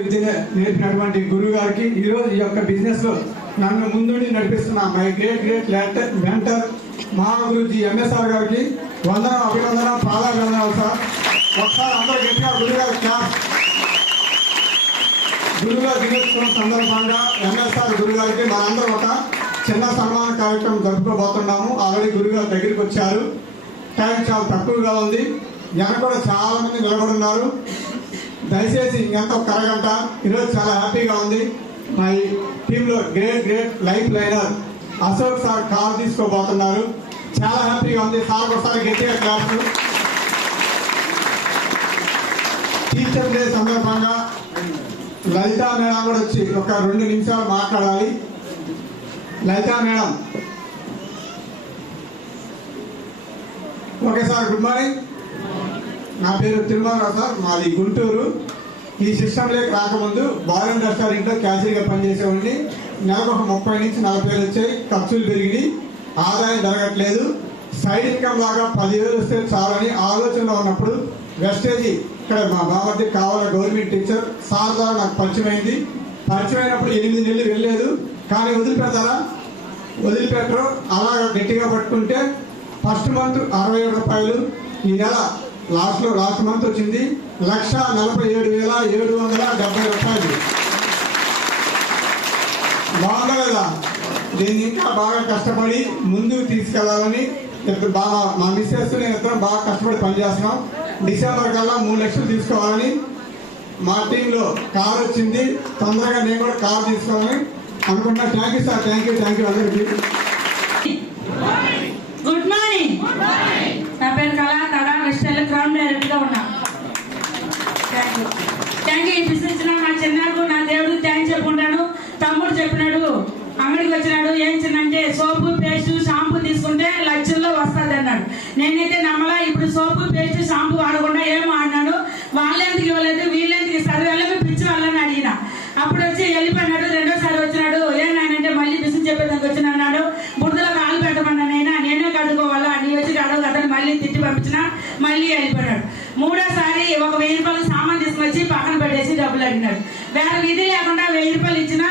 విద్య నేర్పినటువంటి గురువు గారికి ఈరోజు ఈ యొక్క బిజినెస్ లో నన్ను ముందుండి నడిపిస్తున్న my great mentor Mahaguruji MSR గారికి వందనం అభినందన పాదాభివందనాలు సార్. ఒకసారి అందరూ గట్టిగా గురుగారు క్లాస్. గురుగారు దినోత్సవం సందర్భంగా ఎంఎస్ఆర్ గురుగారికి మనందరం ఒక చిన్న సన్మాన కార్యక్రమం జరుపుకోబోతున్నాము. ఆల్రెడీ గురుగారు దగ్గరికి వచ్చారు. టైం చాలా తక్కువగా ఉంది. జనం కూడా చాలా మంది నిలబడున్నారు. దయచేసి ఇంకెంత ఒక అరగంట. ఈరోజు చాలా హ్యాపీగా ఉంది. మా టీంలో great life liner Ashok sir call తీసుకోబోతున్నారు. చాలా హ్యాపీగా ఉంది. సార్ ఒకసారి గట్టిగా క్లాస్. టీచర్ డే సందర్భంగా లలితా మేడం కూడా వచ్చి ఒక 2 నిమిషాలు మాట్లాడాలి. Lalitha madam. Okay sir, good morning. నా పేరు తిరుమలరావు సార్, మాది గుంటూరు. ఈ సిస్టంలోకి రాకముందు బారెన్ రెస్టారెంట్లో క్యాషియర్గా పనిచేసేవాడిని. నెలకు ఒక 30 నుంచి 40 వేలు వచ్చాయి. ఖర్చులు పెరిగి ఆదాయం జరగట్లేదు. సైడ్ ఇన్కమ్ లాగా 10,000 వస్తే చాలని ఆలోచనలో ఉన్నప్పుడు వెస్టేజీ ఇక్కడ మా బాబాజీ కావాల గవర్నమెంట్ టీచర్ సార్ ద్వారా నాకు పరిచయమైంది. పరిచయమైనప్పుడు 8 నెలలు వెళ్ళలేదు. కానీ వదిలిపెడతారా? వదిలిపెట్టరు. అలా గట్టిగా పట్టుకుంటే ఫస్ట్ మంత్ 67 రూపాయలు. ఈ నెల లాస్ట్ మంత్ వచ్చింది 1,47,770 రూపాయలు. బాగుందా లేదా? దీన్ని ఇంకా బాగా కష్టపడి ముందుకు తీసుకెళ్లాలని బాగా మా మిస్సెస్ నేను ఇద్దరం బాగా కష్టపడి పనిచేస్తున్నాం. డిసెంబర్ కల్లా 3 లక్షలు తీసుకోవాలని మా టీంలో కార్ వచ్చింది. తొందరగా నేను కూడా కార్ తీసుకోవాలని అనుకుంటున్నా. Thank you sir. Thank you అందరికీ. Good morning. నా పేరు కళా క్రౌన్ డైరెక్టర్ గా ఉన్నా. Thank you. ఈ బిజినెస్ ఇచ్చిన మా చిన్నకు నా దేవుడు థ్యాంక్స్ చెప్పుకుంటాను. తమ్ముడు చెప్పినాడు, అంగడికి వచ్చినాడు. ఏం చిన్నంటే సోపు పేస్ట్ షాంపూ తీసుకుంటే లక్షల్లో వస్తుంది అన్నాడు. నేనైతే నమ్మలా. ఇప్పుడు సోపు పేస్ట్ షాంపూ వాడకుండా ఏం వాడినాడు. వాళ్ళెందుకు ఇవ్వలేదు, వీళ్ళెందుకు ఇస్తారు, వెళ్ళమి పిచ్చి వాళ్ళని అడిగిన. అప్పుడు వచ్చి వెళ్ళిపోయినాడు. రెండోసారి వచ్చినాడు. ఏనాయనంటే మళ్ళీ బిజినెస్ చెప్పేదానికి వచ్చిన అన్నాడు. బురదలో కాలు పెట్టమన్నానైనా నేనే కడుక్కోవాలా, నీ వచ్చి అడవు కదని మళ్ళీ తిట్టి పంపించిన. మళ్ళీ వెళ్ళిపోయినాడు. మూడోసారి ఒక 1000 రూపాయలు సామాన్ తీసుకొచ్చి పక్కన పెట్టేసి డబ్బులు అడిగినాడు. వేరే విధి లేకుండా 1000 రూపాయలు ఇచ్చిన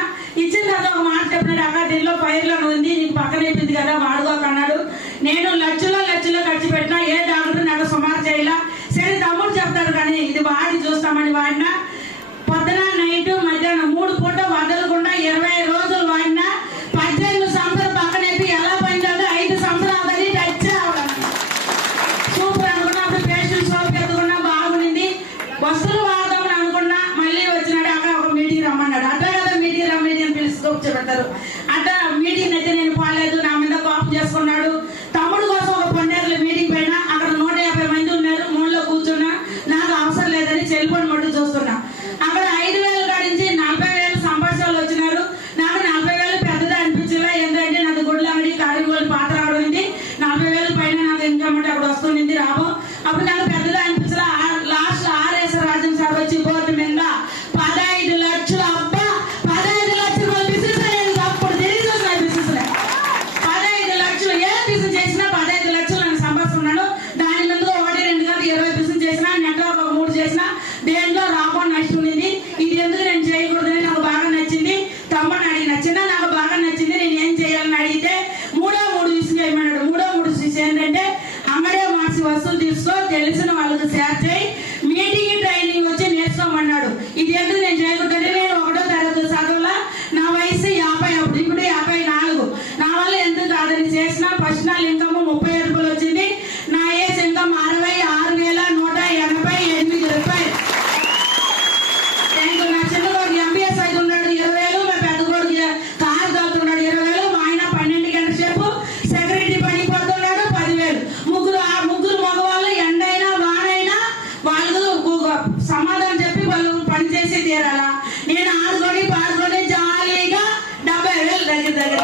తర్వాత ఒక మాట చెప్పినాడు. అక్కడ దీనిలో ఫైర్లో ఉంది, నీకు పక్కన అయిపోయింది కదా వాడుకోకన్నాడు. నేను లక్షల్లో ఖర్చు పెట్టినా ఏ డాక్టర్ నాకు సుమారు చేయాల. సరే తమ్ముడు చెప్తాడు కానీ ఇది వాడి చూస్తామని వాడినా. పొద్దున నైట్ మధ్యాహ్నం 3 పూట వదలకుండా 20 రోజులు వాడినా. 18 సంవత్సరాలు పక్కన ఎలా పోయిందో 5 సంవత్సరాలు అది టచ్ అవ్వాలి. సూపర్ అనుకున్నప్పుడు పేస్ట్ సోప్ ఎత్తుకున్నా బాగుంది. వస్తువులు వాడదామని అనుకున్నా. మళ్ళీ వచ్చినాడు. అక్కడ ఒక మీటింగ్ రమ్మన్నాడు. అట్లా కదా మీటింగ్ రమ్మని అని పిలిచి కూర్చోబెడతారు. అట్లా మీటింగ్ అయితే నేను పోలేదు. నా మీద కాపు చేసుకున్నాడు. తమ్ముడు కోసం ఒక పొన్నేరులో మీటింగ్ పోయినా. అక్కడ 150 మంది ఉన్నారు. మూలలో కూర్చున్నా. నాకు అవసరం లేదని సెల్ఫోన్ మట్టు చూస్తున్నా. అక్కడ 5,000 కాడించి 40,000 సంపాదించాలు వచ్చినారు. నాకు 40,000 పెద్దదా అనిపించేలా. ఎందుకంటే నాకు గుడ్ల అంగడి కారిగోలు పాత రావడం 40,000 పైన నాకు ఇన్కమ్ అంటే అప్పుడు వస్తుంది రాబో. అప్పుడు నాకు పెద్దదా అనిపించేలా. లాస్ట్ ఆర్ఎస్ రాజన్ సార్ వచ్చి బోర్డు మీద 15 లక్షలు. అబ్బా 15 లక్షలు బిజినెస్ అనేది అప్పుడు తెలియదు. బిజినెస్ 15 లక్షలు ఏ బిజినెస్ చేసినా 15 లక్షలు నేను సంపాదిస్తున్నాను. దాని ముందు 1, 2 కాదు 20 బిజినెస్ చేసినా. నెట్వర్క్ ఒక 3 చేసినా. దేంట్లో రాబో నష్టం ఉంది. ఇది ఎందుకు నేను చేయకూడదని నాకు బాగా నచ్చింది. తమ్ముడిని అడిగిన చిన్న నాకు బాగా నచ్చింది, నేను ఏం చేయాలని అడిగితే 3 విషయం చేయమన్నాడు. 3 విషయం ఏంటంటే అంగడే మార్చి వస్తువులు తీసుకో, తెలిసిన వాళ్ళకి షేర్ చేయి, మీటింగ్ ట్రైనింగ్ వచ్చి నేర్చుకోమన్నాడు. ఇది ఎందుకు నేను చేయకూడదంటే నేను 1వ తరగతి చదవలా. నా వయసు 50 అప్పుడు, ఇప్పుడు 54. నా వల్ల ఎందుకు కాదని చేసిన. ఫస్ట్ నాలుగు ఇన్కమ్ 30 రూపాయలు వచ్చింది. నా ఏజ్ ఇన్కమ్ 66,188 రూపాయలు. నా చిన్న కొడుకు ఎంబీఎస్ అయితే ఉన్నాడు 20,000. మా పెద్ద కొడుకు కారు తోలుతున్నాడు 20,000. మా ఆయన 12 గంటల సేపు సెక్యూరిటీ పనికి పోతున్నాడు 10,000. ముగ్గురు మగవాళ్ళు ఎండైనా వానైనా వాళ్ళు సమాధానం చెప్పి వాళ్ళు పని చేసి తీరాలా. నేను ఆడుకొని పాడుకొని జాలీగా 70,000 దగ్గర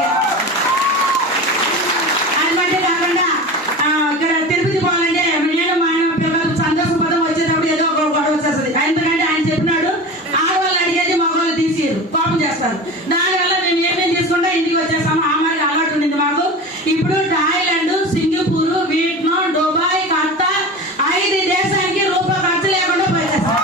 అన్నమాట. కాకుండా ఇక్కడ తిరుపతి పోవాలంటే నేను మా ఆయన పిల్లలు సంతోషం పదం వచ్చేటప్పుడు ఏదో ఒక గొడవ వచ్చేస్తుంది. ఎందుకంటే ఆయన చెప్పినాడు ఆడవాళ్ళు అడిగేది మగవాళ్ళు తీసిరు కోపం చేస్తారు. దానివల్ల మేము ఏమేమి తీసుకుంటా ఇంటికి వచ్చేస్తాము. ఆ మరి అలవాటు ఉండింది మాకు. ఇప్పుడు Thailand, Singapore, Vietnam, Dubai, Qatar 5 దేశానికి రూపాయి ఖర్చు లేకుండా పోయేస్తాం.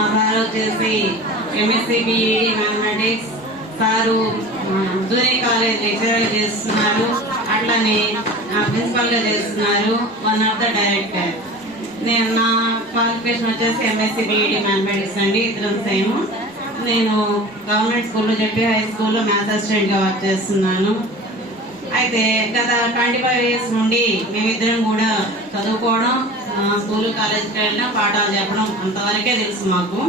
మా సార్ వచ్చేసి MSc BEd mathematics. Sir junior college lecturer చేస్తున్నారు, అట్లానే ప్రిన్సిపల్ గా చేస్తున్నారు, వన్ ఆఫ్ ద డైరెక్టర్. నేను నా క్వాలిఫికేషన్ వచ్చేసి ఎంఎస్సీ బిఈడి మ్యాథమెటిక్స్ అండి, ఇద్దరం సేమ్. నేను గవర్నమెంట్ స్కూల్లో జెడ్పీ హై స్కూల్లో మ్యాథ్స్ అసిస్టెంట్ గా వర్క్ చేస్తున్నాను. అయితే గత 25 years నుండి మేమిద్దరం కూడా చదువుకోవడం, స్కూల్ కాలేజీకి వెళ్ళినా పాఠాలు చెప్పడం అంతవరకే తెలుసు మాకు.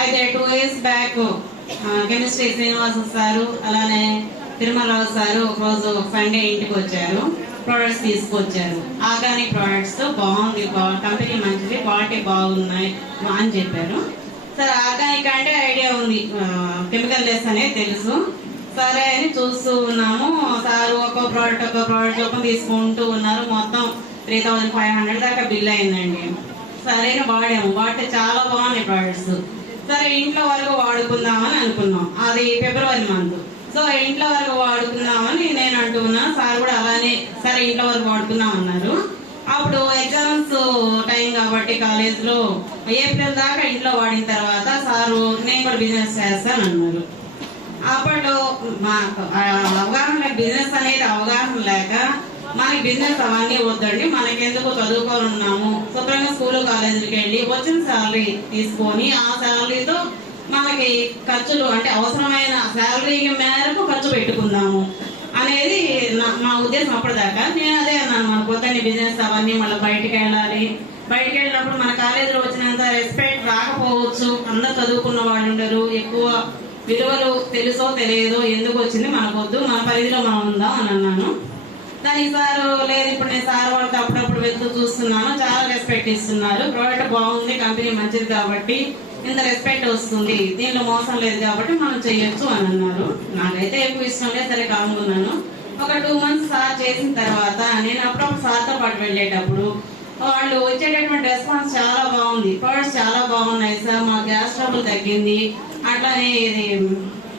అయితే 2 years back chemistry Srinivasa sir అలానే తిరుమలరావు సారు ఒకరోజు సండే ఇంటికి వచ్చారు, ప్రొడక్ట్స్ తీసుకొచ్చారు. ఆర్గానిక్ ప్రొడక్ట్స్ బాగుంది, కంపెనీ మంచిది, క్వాలిటీ బాగున్నాయి అని చెప్పారు. సరే ఆర్గానిక్ అంటే ఐడియా ఉంది, కెమికల్ లెస్ అనేది తెలుసు. సరే అని చూస్తూ ఉన్నాము. సార్ ఒక్కో ప్రోడక్ట్ చొప్పున తీసుకుంటూ ఉన్నారు. మొత్తం 3500 దాకా బిల్ అయిందండి. సరైన వాడితే చాలా బాగున్నాయి ప్రోడక్ట్స్. సరే ఇంట్లో వరకు వాడుకుందామని అనుకున్నాం, అది February month. సో ఇంట్లో వరకు వాడుకుందామని నేను అంటూ ఉన్నాను, సార్ కూడా అలానే సరే ఇంట్లో వరకు వాడుకుందాం అన్నారు. అప్పుడు ఎగ్జామ్స్ టైం కాబట్టి కాలేజ్ లో April దాకా ఇంట్లో వాడిన తర్వాత సారు నేను కూడా బిజినెస్ చేస్తాను అన్నారు. అప్పట్లో మాకు అవగాహన, బిజినెస్ అనేది అవగాహన లేక మనకి బిజినెస్ అవన్నీ వద్దండి, మనకెందుకు చదువుకొని ఉన్నాము, శుభ్రంగా స్కూల్ కాలేజీకి వెళ్ళి వచ్చిన శాలరీ తీసుకొని ఆ శాలరీతో మనకి ఖర్చులు అంటే అవసరమైన శాలరీ మేరకు ఖర్చు పెట్టుకుందాము అనేది మా ఉద్దేశం. అప్పటిదాకా నేను అదే అన్నాను, మన పొద్దున్న బిజినెస్ అవన్నీ మళ్ళీ బయటికి వెళ్ళాలి, బయటికి వెళ్ళినప్పుడు మన కాలేజీలో వచ్చినంత రెస్పెక్ట్ రాకపోవచ్చు, అందరు చదువుకున్న వాళ్ళు ఉండరు, ఎక్కువ విలువలు తెలుసో తెలియదో ఎందుకు వచ్చింది మనకొద్దు, మన పరిధిలో మనం ఉందాం అని అన్నాను. దానికి సార్ లేదు, ఇప్పుడు నేను సార్ వాళ్ళతో అప్పుడప్పుడు వెళ్తూ చూస్తున్నాను, చాలా రెస్పెక్ట్ ఇస్తున్నారు, ప్రోడక్ట్ బాగుంది, కంపెనీ మంచిది కాబట్టి ఇంత రెస్పెక్ట్ వస్తుంది, దీనిలో మోసం లేదు కాబట్టి మనం చెయ్యొచ్చు అని అన్నారు. నాకైతే ఎక్కువ ఇష్టం లేదు, సరే కాముకున్నాను. ఒక 2 months సార్ చేసిన తర్వాత నేను అప్పుడప్పుడు సార్తో పాటు వెళ్ళేటప్పుడు వాళ్ళు వచ్చేటటువంటి రెస్పాన్స్ చాలా బాగుంది, ప్రోడక్ట్స్ చాలా బాగున్నాయి సార్, మా గ్యాస్ ట్రబుల్ తగ్గింది, అట్లానే ఇది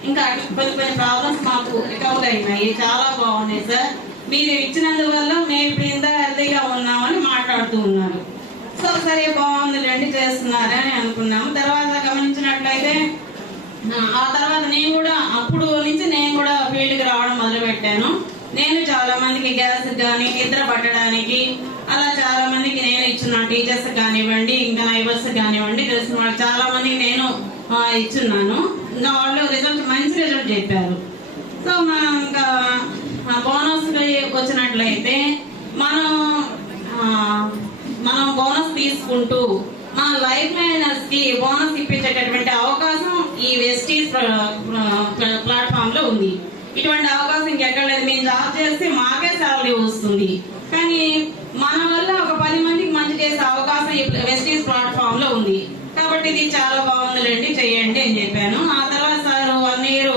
ఇంకా కొన్ని ప్రాబ్లమ్స్ మాకు రికవర్ అయినాయి, చాలా బాగున్నాయి సార్, మీరు ఇచ్చినందువల్ల మేము ఇప్పుడు ఇంత హెల్తీగా ఉన్నామని మాట్లాడుతూ ఉన్నారు. సో సరే బాగుంది రండి చేస్తున్నారని అనుకున్నాము. తర్వాత గమనించినట్లయితే ఆ తర్వాత నేను కూడా అప్పుడు నుంచి నేను కూడా ఫీల్డ్కి రావడం మొదలు పెట్టాను. నేను చాలా మందికి గ్యాస్ కానీ నిద్ర పట్టడానికి అలా చాలా మందికి నేను ఇచ్చున్నాను, టీచర్స్ కానివ్వండి, ఇంకా నైబర్స్ కానివ్వండి, తెలిసిన వాళ్ళు చాలా మందికి నేను ఇచ్చున్నాను. ఇంకా వాళ్ళు మంచి రిజల్ట్ చెప్పారు. సో మనం ఇంకా బోనస్ వచ్చినట్లయితే మనం బోనస్ తీసుకుంటూ మన లైఫ్ లైనర్స్ కి బోనస్ ఇప్పించేటటువంటి అవకాశం ఈ వెస్టీజ్ ప్లాట్ఫామ్ లో ఉంది. ఇటువంటి అవకాశం ఇంకెక్కడ లేదు. మేము జాబ్ చేస్తే మాకే శాలరీ వస్తుంది, కానీ మన వల్ల ఒక 10 మందికి మంచి చేసే అవకాశం ఈ వెస్టీజ్ ప్లాట్ఫామ్ లో ఉంది. కాబట్టి ఇది చాలా బాగుందిలేండి, చెయ్యండి అని చెప్పాను. ఆ తర్వాత సార్ 1 year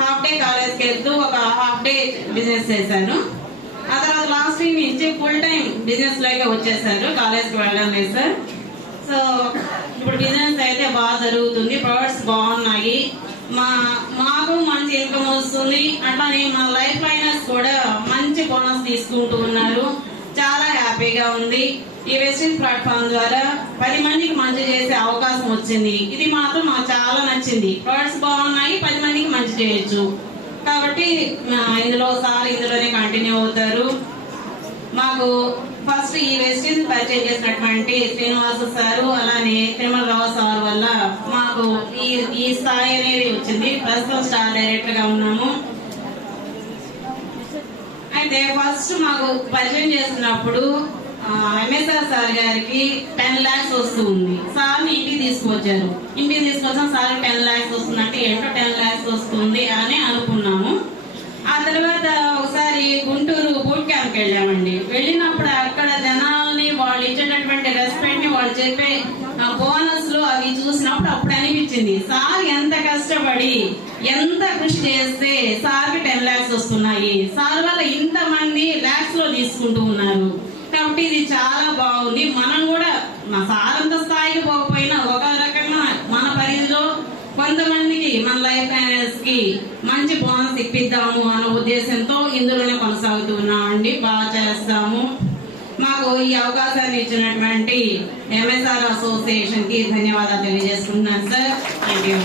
హాఫ్ డే కాలేజ్కి వెళ్తూ ఒక హాఫ్ డే బిజినెస్ చేశాను. ఆ తర్వాత లాస్ట్ ఇయర్ నుంచి ఫుల్ టైం బిజినెస్ లాగా వచ్చేసారు, కాలేజ్కి వెళ్ళడం లేదు సార్. సో ఇప్పుడు బిజినెస్ అయితే బాగా జరుగుతుంది, ప్రొడక్ట్స్ బాగున్నాయి, మాకు మంచి ఇన్కమ్ వస్తుంది, అట్లానే మా లైఫ్ లైనర్స్ కూడా మంచి బోనస్ తీసుకుంటూ ఉన్నారు, చాలా హ్యాపీగా ఉంది. ఈ వెస్టిజ్ ప్లాట్ఫామ్ ద్వారా 10 మందికి మంచి చేసే అవకాశం వచ్చింది. ఇది మాత్రం మాకు చాలా నచ్చింది. ప్రొడక్ట్స్ బాగున్నాయి, 10 మందికి మంచి చేయొచ్చు. కాబట్టి ఇందులోనే కంటిన్యూ అవుతారు. మాకు ఫస్ట్ ఈ వెస్టిజ్ పరిచయం చేసినటువంటి శ్రీనివాస సారు అలానే తిరుమలరావు సార్ వల్ల మాకు ఈ స్థాయి అనేది వచ్చింది. ప్రస్తుతం స్టార్ డైరెక్టర్ గా ఉన్నాము. అయితే ఫస్ట్ మాకు పరిచయం చేసినప్పుడు ఎంఎస్ఆర్ సార్ గారికి 10 lakhs వస్తుంది. సార్ని ఇంటికి తీసుకొచ్చారు. ఇంటికి తీసుకొచ్చాం, సార్ 10 lakhs వస్తుందంటే ఏంటో 10 lakhs వస్తుంది అని అనుకున్నాము. ఆ తర్వాత ఒకసారి గుంటూరు బూట్ క్యాంప్కి వెళ్ళామండి. వెళ్ళినప్పుడు అక్కడ జనాల్ని, వాళ్ళు ఇచ్చేటటువంటి రెస్పెక్ట్ ని, వాళ్ళు చెప్పే బోనస్లు అవి చూసినప్పుడు అప్పుడు అనిపించింది, సార్ ఎంత కష్టపడి ఎంత కృషి చేస్తే సార్కి 10 lakhs వస్తున్నాయి, సార్ వల్ల ఇంతమంది లాక్స్ లో తీసుకుంటూ ఉన్నారు. కాబట్టి ఇది చాలా బాగుంది. మనం కూడా మా సారంత స్థాయికి పోకపోయినా ఒక రకంగా మన పరిధిలో కొంతమందికి మన లైఫ్ లైనర్స్ కి మంచి బోనస్ ఇప్పిద్దాము అన్న ఉద్దేశంతో ఇందులోనే కొనసాగుతూ ఉన్నామండి. బాగా చేస్తాము. మాకు ఈ అవకాశాన్ని ఇచ్చినటువంటి ఎంఎస్ఆర్ అసోసియేషన్ కి ధన్యవాదాలు తెలియజేసుకుంటున్నాను sir. Thank you.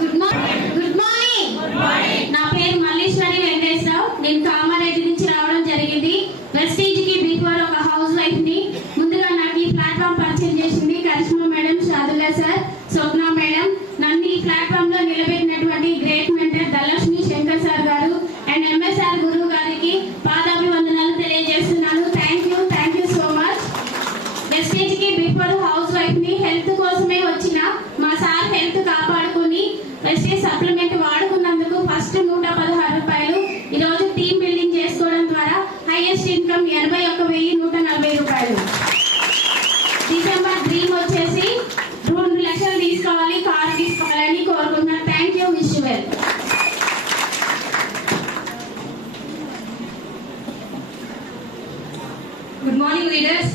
Good morning. నా పేరు మల్లీశ్వరి వెంకటేశ్వరరావు. నేను కామారెడ్డి నుంచి రావడం జరిగింది. ప్రెస్టీజ్ కి బిఫోర్ ఒక హౌస్ వైఫ్ ని. ముందుగా నాకు ఈ ప్లాట్ఫామ్ పరిచయం చేసింది Karishma madam, Shadulla sir, Swapna madam. నన్ను ఈ ప్లాట్ఫామ్ లో నిలబెట్టినటువంటి great mentor Dhanalakshmi Shankar sir గారు అండ్ ఎంఎస్ఆర్ గురువు గారికి పాదాభివందనాలు తెలియజేస్తున్నాను. Thank you so much. Prestige కి బిఫోర్ హౌస్ వైఫ్ ని. హెల్త్ కోసమే వచ్చిన మా సార్ హెల్త్ కాపాడుకుని ప్రెస్టీజ్ సప్లిమెంట్ వాడుకున్నందుకు ఫస్ట్ 116 రూపాయలు. ఈ రోజు టీమ్ బిల్డింగ్ చేసుకోవడం ద్వారా హైయెస్ట్ ఇన్కమ్ 81,140 రూపాయలు. డిసెంబర్ డ్రీమ్ వచ్చేసి 2 లక్షలు తీసుకోవాలి, కార్ తీసుకోవాలని కోరుకుంటున్నాను. Thank you. Wish you well. Good morning leaders.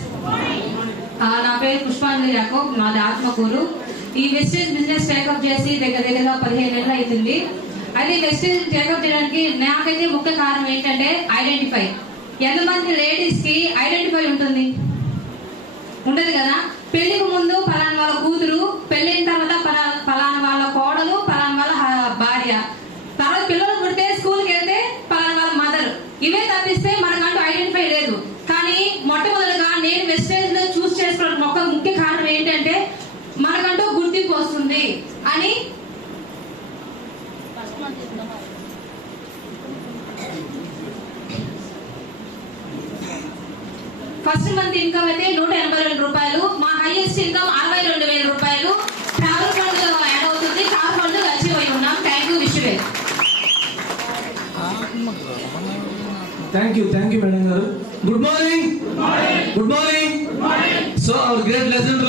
నా పేరు పుష్పాంజలి యాకోబ్, మాది ఆత్మకూరు. ఈ వెస్టేజ్ బిజినెస్ టేకప్ చేసి దగ్గరగా 15 నెలలు అవుతుంది. అయితే వెస్టేజ్ టేకప్ చేయడానికి నాకైతే ముఖ్య కారణం ఏంటంటే ఐడెంటిఫై. ఎంతమంది లేడీస్ కి ఐడెంటిఫై ఉంటుంది? ఉండదు కదా. పెళ్లికి ముందు పలానా వాళ్ళ కూతురు, పెళ్ళైన తర్వాత పలానా వాళ్ళ కోడలు, పలానా వాళ్ళ భార్య, తర్వాత పిల్లలు పుడితే స్కూల్కి వెళ్తే పలానా వాళ్ళ మదర్. ఇవే తప్పిస్తే మనకంటూ ఐడెంటిఫై లేదు. కానీ మొట్టమొదటిగా నేను వెస్టేజ్ లో చూస్ చేసుకోవడానికి ఒక ముఖ్య కారణం ఏంటంటే మనకంటూ గుర్తింపు వస్తుంది అని. ఫస్ట్ మంత్ ఇన్కమ్ అయితే 182 రూపాయలు. మా హైయెస్ట్ ఇన్కమ్ 62,000 రూపాయలు. ట్రావెల్ ఫండ్ యాడ్ అవుతుంది, కార్ ఫండ్ అచీవ్ అయి ఉన్నాం. Thank you. Wish you. Thank you, madam garu. Good morning. So our great legend